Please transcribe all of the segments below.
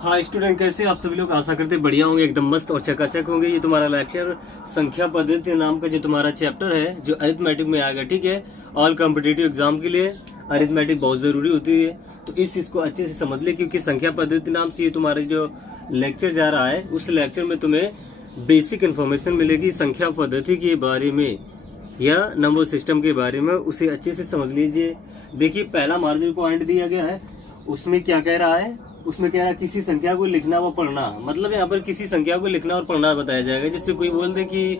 हाँ स्टूडेंट, कैसे आप सभी लोग? आशा करते बढ़िया होंगे, एकदम मस्त और चकाचक होंगे। ये तुम्हारा लेक्चर संख्या पद्धति नाम का जो तुम्हारा चैप्टर है, जो अरिथमेटिक में आएगा, ठीक है। ऑल कॉम्पिटिटिव एग्जाम के लिए अरिथमेटिक बहुत जरूरी होती है, तो इस चीज को अच्छे से समझ ले, क्योंकि संख्या पद्धति नाम से ये तुम्हारा जो लेक्चर जा रहा है, उस लेक्चर में तुम्हें बेसिक इन्फॉर्मेशन मिलेगी संख्या पद्धति के बारे में या नंबर सिस्टम के बारे में। उसे अच्छे से समझ लीजिए। देखिए, पहला मार्जिन पॉइंट दिया गया है, उसमें क्या कह रहा है? उसमें कह रहा है किसी संख्या को लिखना व पढ़ना। मतलब यहाँ पर किसी संख्या को लिखना और पढ़ना बताया जाएगा। जिससे कोई बोल दे कि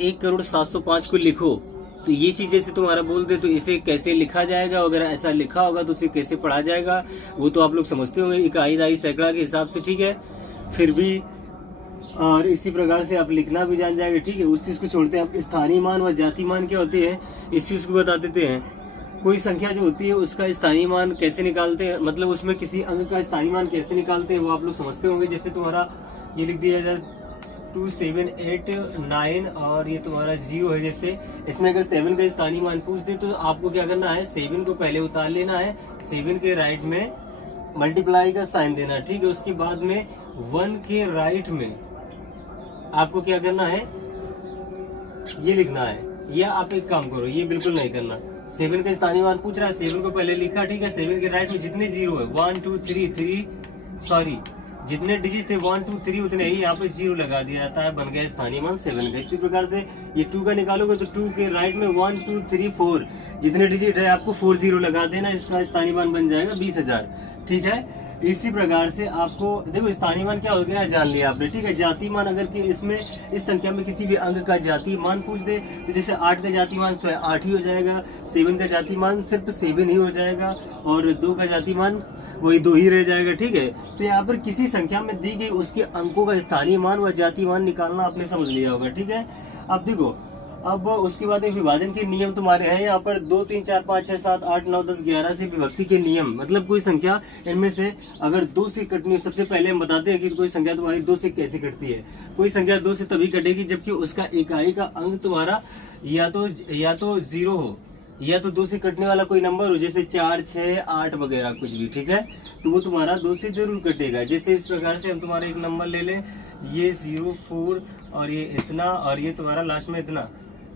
1,705,000 को लिखो, तो ये चीज जैसे तुम्हारा बोल दे तो इसे कैसे लिखा जाएगा, अगर ऐसा लिखा होगा तो उसे कैसे पढ़ा जाएगा, वो तो आप लोग समझते होंगे इकाई, दहाई, सैकड़ा के हिसाब से, ठीक है। फिर भी और इसी प्रकार से आप लिखना भी जान जाएंगे, ठीक है। उस चीज को छोड़ते हैं। आप स्थानीय मान व जाति मान क्या होते हैं, इस चीज को बता देते हैं। कोई संख्या जो होती है उसका स्थानीय मान कैसे निकालते हैं, मतलब उसमें किसी अंक का स्थानीय मान कैसे निकालते हैं, वो आप लोग समझते होंगे। जैसे तुम्हारा ये लिख दिया जाए 2, 7, 8, 9 और ये तुम्हारा 0 है। जैसे इसमें अगर 7 का स्थानीय मान पूछ दे तो आपको क्या करना है, 7 को पहले उतार लेना है, 7 के राइट में मल्टीप्लाई का साइन देना, ठीक है। उसके बाद में 1 के राइट में आपको क्या करना है, ये लिखना है। या आप एक काम करो, ये बिल्कुल नहीं करना। 7 का स्थानीय मान पूछ रहा है, 7 को पहले लिखा, ठीक है। 7 के राइट में जितने 0 है, 1 2 3 जितने डिजिट थे 1 2 3 उतने ही यहाँ पे 0 लगा दिया जाता है, बन गया स्थानीय मान 7 का। इसी प्रकार से ये 2 का निकालोगे तो 2 के राइट में 1 2 3 4 जितने डिजिट है आपको 4 0 लगा देना, इसका स्थानीय मान बन जाएगा 20,000, ठीक है। इसी प्रकार से आपको देखो स्थानीय मान क्या हो गया जान लिया आपने, ठीक है। जाति मान अगर कि इसमें इस संख्या में किसी भी अंक का जाति मान पूछ दे तो जैसे 8 का जाति मान 8 ही हो जाएगा, 7 का जाति मान सिर्फ 7 ही हो जाएगा और 2 का जाति मान वही 2 ही रह जाएगा, ठीक है। तो यहाँ पर किसी संख्या में दी गई उसके अंकों का स्थानीय मान व जाति मान निकालना आपने समझ लिया होगा, ठीक है। अब देखो, अब उसके बाद विभाजन के नियम तुम्हारे हैं यहाँ पर 2 3 4 5 6 7 8 9 10 11 से विभक्ति के नियम। मतलब कोई संख्या इनमें से अगर 2 से कटनी है, सबसे पहले हम बताते हैं कि कोई संख्या तुम्हारी 2 से कैसे कटती है। कोई संख्या 2 से तभी कटेगी जबकि उसका इकाई का अंक तुम्हारा या तो 0 हो या तो 2 से कटने वाला कोई नंबर हो, जैसे 4 6 8 वगैरह कुछ भी, ठीक है। तो वो तुम्हारा 2 से जरूर कटेगा। जैसे इस प्रकार से हम तुम्हारा एक नंबर ले लें, ये 0 4 और ये इतना और ये तुम्हारा लास्ट में इतना,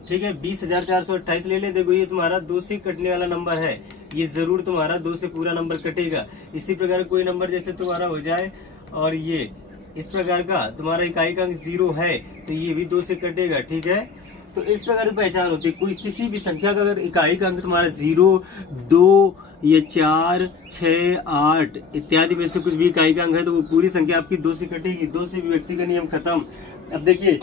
ठीक है। 20,428 ले ले। देखो ये तुम्हारा 2 से कटने वाला नंबर है, ये जरूर तुम्हारा 2 से पूरा नंबर कटेगा। इसी प्रकार कोई नंबर जैसे तुम्हारा हो जाए और ये इस प्रकार का तुम्हारा इकाई का अंक 0 है तो ये भी 2 से कटेगा, ठीक है। तो इस प्रकार की पहचान होती है। कोई किसी भी संख्या का अगर इकाई का अंक तुम्हारा 0 2 या 4 6 8 इत्यादि में से कुछ भी इकाई का अंक है तो वो पूरी संख्या आपकी 2 से कटेगी। 2 से विभक्ति का नियम खत्म। अब देखिए,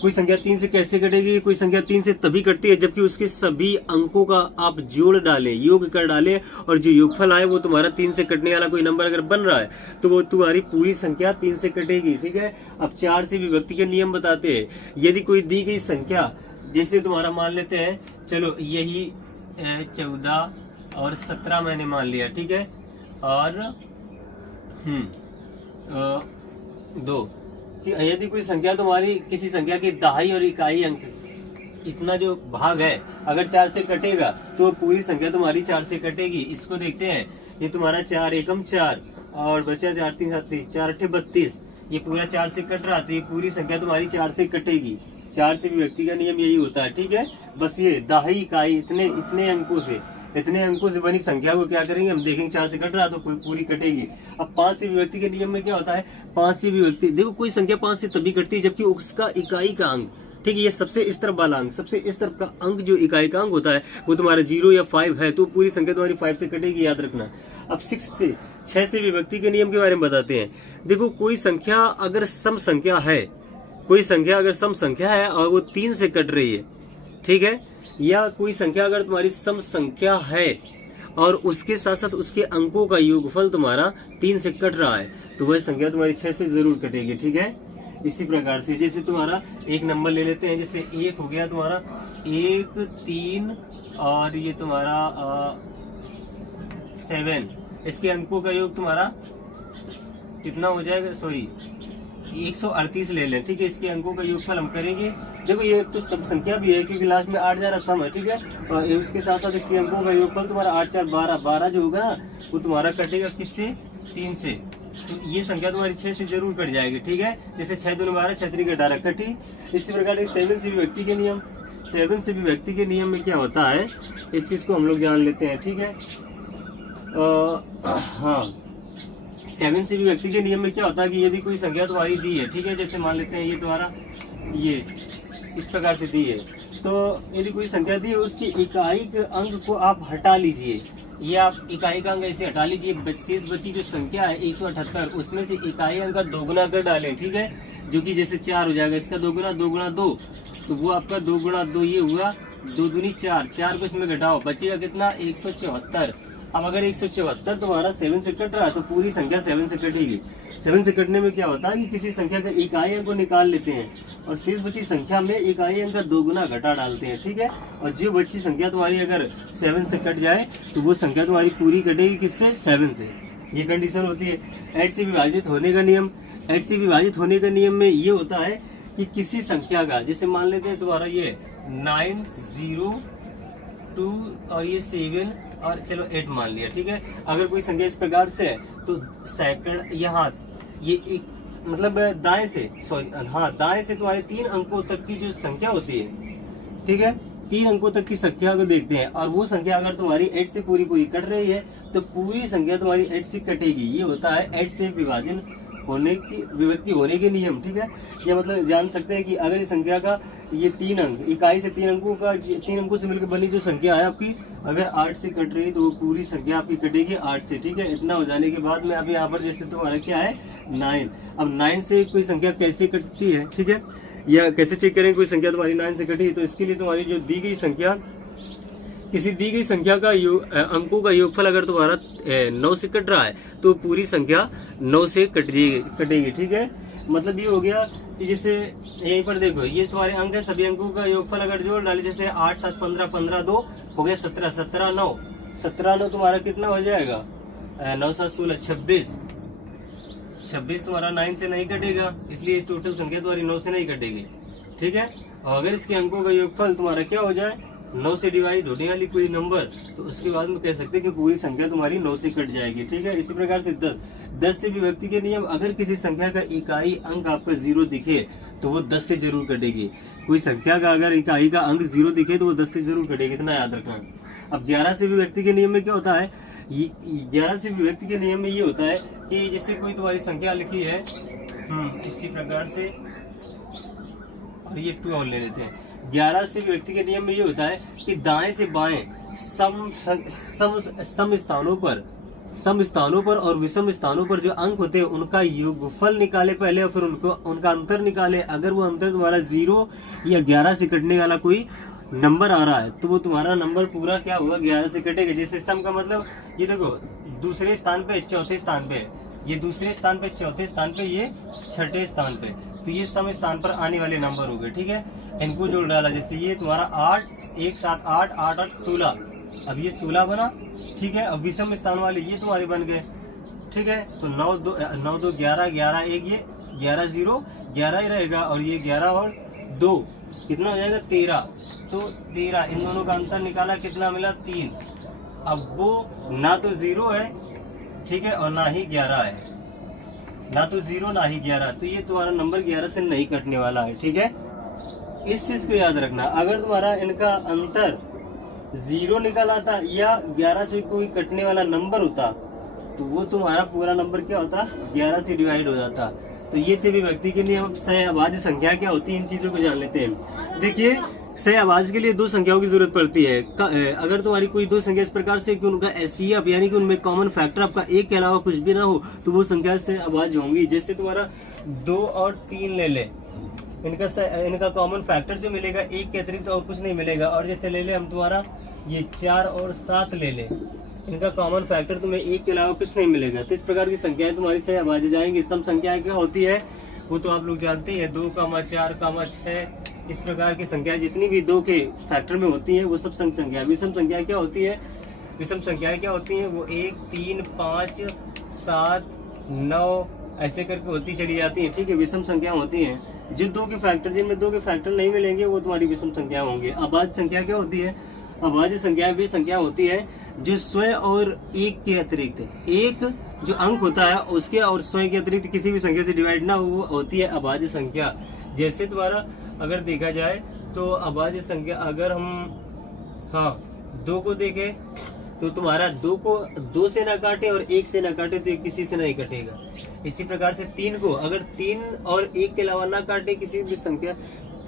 कोई संख्या 3 से कैसे कटेगी? कोई संख्या 3 से तभी कटती है जबकि उसके सभी अंकों का आप जोड़ डालें, योग कर डालें और जो योगफल आए वो तुम्हारा 3 से कटने वाला कोई नंबर अगर बन रहा है तो वो तुम्हारी पूरी संख्या 3 से कटेगी, ठीक है। अब 4 से विभक्ति के नियम बताते हैं। यदि कोई दी गई संख्या, जैसे तुम्हारा मान लेते हैं, चलो यही 14 और 17 मैंने मान लिया, ठीक है, और 2 कि यदि कोई संख्या तुम्हारी किसी संख्या की दहाई और इकाई अंक इतना जो भाग है अगर 4 से कटेगा तो पूरी संख्या तुम्हारी 4 से कटेगी। इसको देखते हैं, ये तुम्हारा 4 एकम 4 और बचा 4 3 7 4 8 32, ये पूरा 4 से कट रहा तो ये पूरी संख्या तुम्हारी 4 से कटेगी। 4 से विभक्ति का नियम यही होता है, ठीक है। बस ये दहाई इकाई इतने अंकों से बनी संख्या को क्या करेंगे हम देखेंगे, 4 से कट रहा तो पूरी कटेगी। अब 5 से विभक्ति के नियम में क्या होता है, 5 से विभक्ति, देखो कोई संख्या 5 से तभी कटती है जबकि उसका इकाई का अंक, ठीक है, ये सबसे इस तरफ वाला अंक, सबसे इस तरफ का अंक जो इकाई का अंक होता है वो तुम्हारा 0 या 5 है तो पूरी संख्या तुम्हारी 5 से कटेगी, याद रखना। अब 6 से विभक्ति के नियम के बारे में बताते हैं। देखो कोई संख्या अगर सम संख्या है, कोई संख्या अगर सम संख्या है और वो 3 से कट रही है, ठीक है, या कोई संख्या अगर तुम्हारी सम संख्या है और उसके साथ साथ उसके अंकों का योगफल तुम्हारा 3 से कट रहा है तो वह संख्या तुम्हारी 6 से जरूर कटेगी, ठीक है। इसी प्रकार से जैसे तुम्हारा एक नंबर ले लेते हैं, जैसे 1 हो गया तुम्हारा 1 3 और ये तुम्हारा 7, इसके अंकों का योग तुम्हारा कितना हो जाएगा, सॉरी 138 ले लें, ठीक है। इसके अंकों का योगफल हम करेंगे। देखो ये तो सब संख्या भी है क्योंकि लास्ट में 8 जा रहा सम है, ठीक है, और उसके साथ साथ इसके अंकों का योगफल तुम्हारा 8 4 12 जो होगा वो तुम्हारा कटेगा किससे, 3 से, तो ये संख्या तुम्हारी 6 से जरूर कट जाएगी, ठीक है। जैसे 6 दूनी 12, 6 3 18 कटी। इसी प्रकार 7 से भी व्यक्ति के नियम, 7 से भी व्यक्ति के नियम में क्या होता है, इस चीज को हम लोग जान लेते हैं, ठीक है। हाँ, 7 से भी व्यक्ति के नियम में क्या होता है कि यदि कोई संख्या तुम्हारी दी है, ठीक है, जैसे मान लेते हैं ये तुम्हारा ये इस प्रकार से दी है, तो यदि कोई संख्या दी है उसकी इकाई के अंक को आप हटा लीजिए। ये आप इकाई का अंक ऐसे हटा लीजिए, शेष बची जो संख्या है 178, उसमें से इकाई अंक का 2 गुना कर डालें, ठीक है, जो कि जैसे 4 हो जाएगा, इसका 2 गुना 2 गुना 2, तो वो आपका 2 गुना 2 ये हुआ 2 दूनी 4, 4 को इसमें घटाओ, बचेगा कितना 174। अब अगर 174 तुम्हारा 7 से कट रहा है तो पूरी संख्या 7 से कटेगी। 7 से कटने में क्या होता है कि किसी संख्या का इकाई अंक को निकाल लेते हैं और शेष बची संख्या में इकाई अंक का 2 गुना घटा डालते हैं, ठीक है। और जो बची संख्या तुम्हारी अगर 7 से कट जाए तो वो संख्या तुम्हारी पूरी कटेगी किससे, 7 से। ये कंडीशन होती है। 8 से विभाजित होने का नियम, 8 से विभाजित होने का नियम में ये होता है कि किसी संख्या का, जैसे मान लेते हैं तुम्हारा ये 9 0 2 और ये 7 और चलो 8 मान लिया, ठीक है। अगर कोई संख्या इस प्रकार से है तो सेकंड यहाँ ये एक मतलब दाएं से, सॉरी हाँ दाएं से तुम्हारे 3 अंकों तक की जो संख्या होती है, ठीक है, 3 अंकों तक की संख्या को देखते हैं और वो संख्या अगर तुम्हारी 8 से पूरी कट रही है तो पूरी संख्या तुम्हारी 8 से कटेगी। ये होता है 8 से विभाजन होने की, विभक्ति होने के नियम, ठीक है। ये मतलब जान सकते हैं कि अगर इस संख्या का ये 3 अंक, इकाई से 3 अंकों का, 3 अंकों से मिलकर बनी जो संख्या है आपकी, अगर 8 से कट रही है तो वो पूरी संख्या आपकी कटेगी 8 से, ठीक है। इतना हो जाने के बाद में अब यहाँ पर जैसे तुम्हारा क्या है 9, अब 9 से कोई संख्या कैसे कटती है, ठीक है, या कैसे चेक करें कोई संख्या तुम्हारी 9 से कटी है, तो इसके लिए तुम्हारी जो दी गई संख्या, किसी दी गई संख्या का अंकों का योगफल अगर तुम्हारा 9 से कट रहा है तो पूरी संख्या 9 से कटेगी, ठीक है। मतलब ये हो गया कि जैसे यहीं पर देखो ये तुम्हारे अंक है, सभी अंकों का योगफल अगर जोड़ डाले, जैसे 8 7 15 15 2 हो गया 17, 17 9, 17 9 तुम्हारा कितना हो जाएगा 9 7 16 26, 26 तुम्हारा 9 से नहीं कटेगा, इसलिए टोटल संख्या तुम्हारी 9 से नहीं कटेगी, ठीक है। और अगर इसके अंकों का योगफल तुम्हारा क्या हो जाए 9 से डिवाइड होने वाली कोई नंबर, तो उसके बाद में कह सकते हैं कि पूरी संख्या तुम्हारी 9 से कट जाएगी, ठीक है। इसी प्रकार से 10 से भी व्यक्ति के नियम, अगर किसी संख्या का इकाई अंक आपका 0 दिखे तो वो 10 से जरूर कटेगी। कोई संख्या का अगर इकाई का अंक 0 दिखे तो वो 10 से जरूर कटेगी, इतना याद रखना। अब 11 से भी व्यक्ति के नियम में क्या होता है, 11 से भी व्यक्ति के नियम में ये होता है कि जैसे कोई तुम्हारी संख्या लिखी है इसी प्रकार से, और ये 2 और ले लेते हैं। 11 से व्यक्ति के नियम में ये होता है कि दाएं से बाएं सम स्थानों पर और विषम स्थानों पर जो अंक होते हैं उनका योगफल निकाले पहले और फिर उनका अंतर निकाले। अगर वो अंतर तुम्हारा 0 या 11 से कटने वाला कोई नंबर आ रहा है तो वो तुम्हारा नंबर पूरा क्या हुआ 11 से कटेगा। जैसे सम का मतलब ये देखो दूसरे स्थान पे, चौथे स्थान पे, ये दूसरे स्थान पे, चौथे स्थान पे, ये छठे स्थान पे, तो ये सम स्थान पर आने वाले नंबर हो गए, ठीक है। इनको जोड़ डाला, जैसे ये तुम्हारा 8 1 7 8 8 8 16, अब ये 16 बना, ठीक है। अब विषम स्थान वाले ये तुम्हारे बन गए, ठीक है। तो 9 2 11 11 1, ये 11 0 11 ही रहेगा और ये 11 और 2 कितना हो जाएगा 13, तो 13 इन दोनों का अंतर निकाला कितना मिला 3। अब वो ना तो 0 है, ठीक है, और ना ही 11 है, ना तो 0 ना ही 11, तो ये तुम्हारा नंबर 11 से नहीं कटने वाला है, ठीक है। इस चीज को याद रखना, अगर तुम्हारा इनका अंतर 0 निकल आता या 11 से कोई कटने वाला नंबर होता तो वो तुम्हारा पूरा नंबर क्या होता 11 से डिवाइड हो जाता। तो ये थे भी व्यक्ति के नियम। सहअभाज्य संख्या क्या होती है इन चीजों को जान लेते हैं। देखिए सहअभाज्य के लिए 2 संख्याओं की जरूरत पड़ती है। अगर तुम्हारी कोई 2 संख्या इस प्रकार से कि उनका एचसीएफ यानी कि उनमें कॉमन फैक्टर आपका 1 के अलावा कुछ भी ना हो तो वो संख्या सहअभाज्य होंगी। जैसे तुम्हारा 2 और 3 ले ले, इनका कॉमन फैक्टर जो मिलेगा 1 के अतिरिक्त और कुछ नहीं मिलेगा। और जैसे ले ले हम तुम्हारा ये 4 और 7 ले ले, इनका कॉमन फैक्टर तुम्हें 1 के अलावा कुछ नहीं मिलेगा। तो इस प्रकार की संख्याएं तुम्हारी सहअभाज्य जाएंगी। सम संख्याएं क्या होती है वो तो आप लोग जानते हैं, 2, 4, 6, इस प्रकार की संख्याएं जितनी भी 2 के फैक्टर में होती है वो सब सम संख्या। विषम संख्या क्या होती है, विषम संख्याएं क्या होती हैं वो 1, 3, 5, 7, 9 ऐसे करके होती चली जाती है, ठीक है, विषम संख्या होती हैं। जिन 2 के फैक्टर, जिनमें 2 के फैक्टर नहीं मिलेंगे वो तुम्हारी विषम संख्या होंगे। अभाज्य संख्या क्या होती है, अभाज्य संख्या वे संख्या होती है जो स्वयं और 1 के अतिरिक्त 1 जो अंक होता है उसके और स्वयं के अतिरिक्त किसी भी संख्या से डिवाइड ना हो, वो होती है अभाज्य संख्या। जैसे तुम्हारा अगर देखा जाए तो अभाज्य संख्या अगर हम 2 को देखें तो तुम्हारा 2 को 2 से ना काटे और 1 से ना काटे तो ये किसी से नहीं कटेगा। इसी प्रकार से 3 को अगर 3 और 1 के अलावा ना काटे किसी भी संख्या,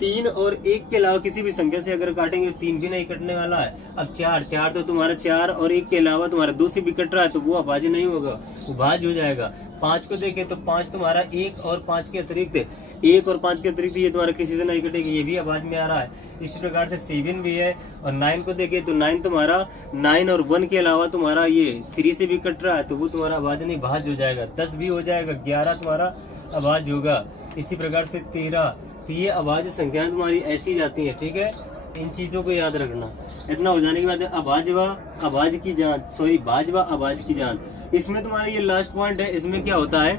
3 और 1 के अलावा किसी भी संख्या से अगर काटेंगे 3 भी नहीं कटने वाला है। अब 4 तो तुम्हारा 4 और 1 के अलावा तुम्हारा 2 से भी कट रहा है तो वो अभाज्य नहीं होगा, वो भाज्य हो जाएगा। 5 को देखें तो 5 तुम्हारा 1 और 5 के अतिरिक्त, 1 और 5 के अतिरिक्त ये तुम्हारा किसी से नहीं कटेगा, ये भी अभाज्य में आ रहा है। इसी प्रकार से 7 भी है। और 9 को देखें तो 9 तुम्हारा 9 और 1 के अलावा तुम्हारा ये 3 से भी कट रहा है तो वो तुम्हारा अभाज्य नहीं भाज्य हो जाएगा। 10 भी हो जाएगा, 11 तुम्हारा अभाज्य होगा। इसी प्रकार से 13, तो ये अभाज्य संख्याएं तुम्हारी ऐसी जाती है। ठीक है, इन चीजों को याद रखना। इतना हो जाने के बाद अभाज्य व अभाज्य की जांच, भाज्य व अभाज्य की जांच। इसमें तुम्हारा ये लास्ट पॉइंट है। इसमें क्या होता है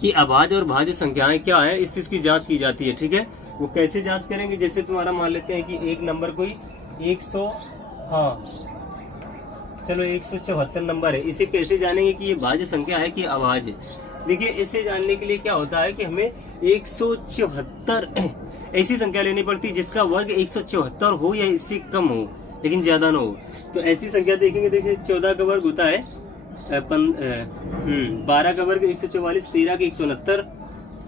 कि अभाज्य और भाज्य संख्याएं क्या है, इस चीज की जांच की जाती है। ठीक है, वो कैसे जांच करेंगे, जैसे तुम्हारा मान लेते हैं कि एक नंबर कोई 174 नंबर है, इसे कैसे जानेंगे कि ये भाज्य संख्या है कि अभाज्य। देखिए, इसे जानने के लिए क्या होता है कि हमें 174 ऐसी संख्या लेनी पड़ती जिसका वर्ग 174 हो या इससे कम हो लेकिन ज्यादा ना हो। तो ऐसी संख्या देखेंगे, देखिए 14 का वर्ग होता है 12 का वर्ग 144, 13 का 169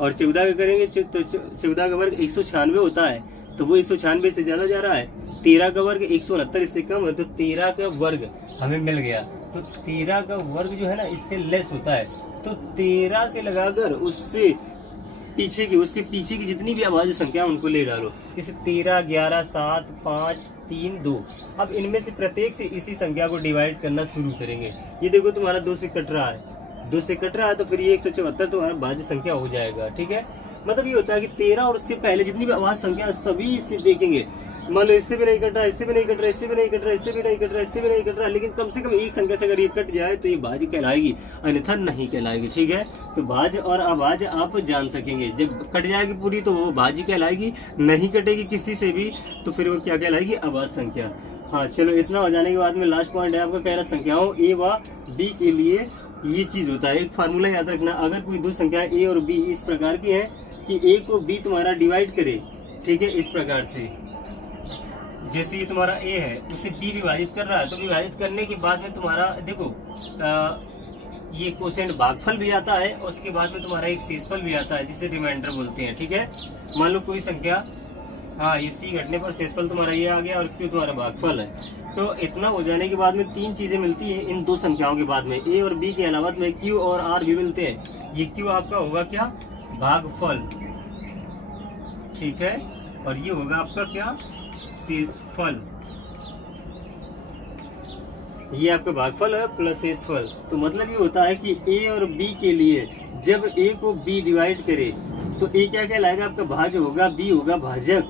और 14 का करेंगे तो 14 का वर्ग 196 होता है तो वो 196 से ज्यादा जा रहा है। 13 का वर्ग 169 इससे कम है तो 13 का वर्ग हमें मिल गया। तो 13 का वर्ग जो है ना इससे लेस होता है, तो 13 से लगाकर उससे पीछे की, उसके पीछे की जितनी भी अभाज्य संख्या उनको ले डालो। जैसे 13, 11, 7, 5, 3, 2। अब इनमें से प्रत्येक से इसी संख्या को डिवाइड करना शुरू करेंगे। ये देखो तुम्हारा 2 से कट रहा है, 2 से कट रहा है तो फिर ये 174 तुम्हारा भाज्य संख्या हो जाएगा। ठीक है, मतलब ये होता है कि 13 और उससे पहले जितनी भी अभाज्य संख्या सभी से देखेंगे। मान लो इससे भी नहीं कट रहा, इससे भी नहीं कट रहा, इससे भी नहीं कट रहा, इससे भी नहीं कट रहा, इससे भी नहीं कट रहा, लेकिन कम से कम एक संख्या से अगर ये कट जाए तो ये भाज्य कहलाएगी, अन्यथा नहीं कहलाएगी। ठीक है, तो भाज्य और अभाज्य आप जान सकेंगे। जब कट जाएगी पूरी तो वो भाज्य कहलाएगी, नहीं कटेगी किसी से भी तो फिर वो क्या कहलाएगी, अभाज्य संख्या। हाँ चलो, इतना हो जाने के बाद में लास्ट पॉइंट है आपका कह रहा संख्याओं ए व बी के लिए ये चीज होता है। एक फार्मूला याद रखना, अगर कोई दो संख्या ए और बी इस प्रकार की है कि ए को बी तुम्हारा डिवाइड करे, ठीक है, इस प्रकार से, जैसे ये तुम्हारा ए है उसे बी विभाजित कर रहा है, तो विभाजित करने के बाद में तुम्हारा देखो ये कोसेंट भागफल भी आता है और उसके बाद में तुम्हारा एक शेषफल भी आता है जिसे रिमाइंडर बोलते हैं। ठीक है, मान लो कोई संख्या, हाँ ये सी घटने पर शेषफल तुम्हारा ये आ गया और क्यू तुम्हारा भागफल है। तो इतना हो जाने के बाद में 3 चीजें मिलती है इन दो संख्याओं के बाद में, ए और बी के अलावा में क्यू और आर भी मिलते हैं। ये क्यू आपका होगा क्या, भागफल, ठीक है, और ये होगा आपका क्या, शेषफल। ये आपका भागफल है प्लस शेषफल। तो मतलब ये होता है कि ए और बी के लिए जब ए को बी डिवाइड करे तो ए क्या कहलाएगा, आपका भाज्य होगा, बी होगा भाजक,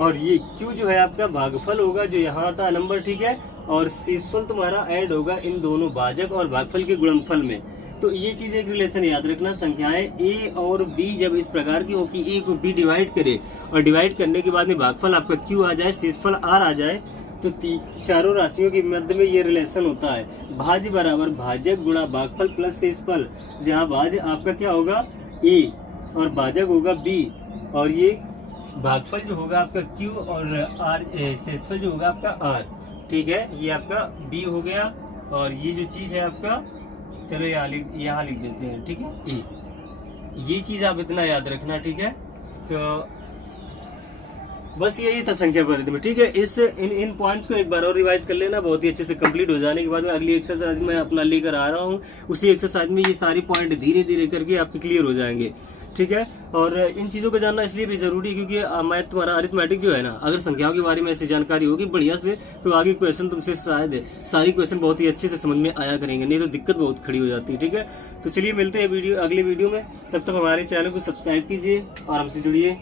और ये क्यू जो है आपका भागफल होगा जो यहाँ आता है नंबर। ठीक है, और शेषफल तुम्हारा ऐड होगा इन दोनों भाजक और भागफल के गुणनफल में। तो ये चीज एक रिलेशन याद रखना, संख्याएं ए और बी जब इस प्रकार की हो कि ए को बी डिवाइड करे और डिवाइड करने के बाद में भागफल आपका क्यू आ जाए, शेषफल आर आ जाए, तो चारों राशियों के मध्य में ये रिलेशन होता है, भाज्य बराबर भाजक गुणा भागफल प्लस शेषफल, जहाँ भाज्य आपका क्या होगा ए और भाजक होगा बी, और ये भागफल जो होगा आपका क्यू और आर, शेषफल जो होगा आपका आर। ठीक है, ये आपका बी हो गया, और ये जो चीज है आपका, चलो यहाँ लिख देते हैं। ठीक है, ए, ये चीज आप इतना याद रखना। ठीक है, तो बस यही था संख्या पद्धति में। ठीक है, इन पॉइंट्स को एक बार और रिवाइज कर लेना, बहुत ही अच्छे से कंप्लीट हो जाने के बाद में अगली एक्सरसाइज में अपना लेकर आ रहा हूँ। उसी एक्सरसाइज में ये सारी पॉइंट धीरे धीरे करके आपके क्लियर हो जाएंगे। ठीक है, और इन चीजों को जानना इसलिए भी जरूरी है क्योंकि मैथ तुम्हारा अरिथमेटिक जो है ना, अगर संख्याओं के बारे में ऐसी जानकारी होगी बढ़िया से तो आगे क्वेश्चन तुमसे शायद सारी क्वेश्चन बहुत ही अच्छे से समझ में आया करेंगे, नहीं तो दिक्कत बहुत खड़ी हो जाती है। ठीक है, तो चलिए मिलते हैं अगली वीडियो में, तब तक हमारे चैनल को सब्सक्राइब कीजिए और हमसे जुड़िए।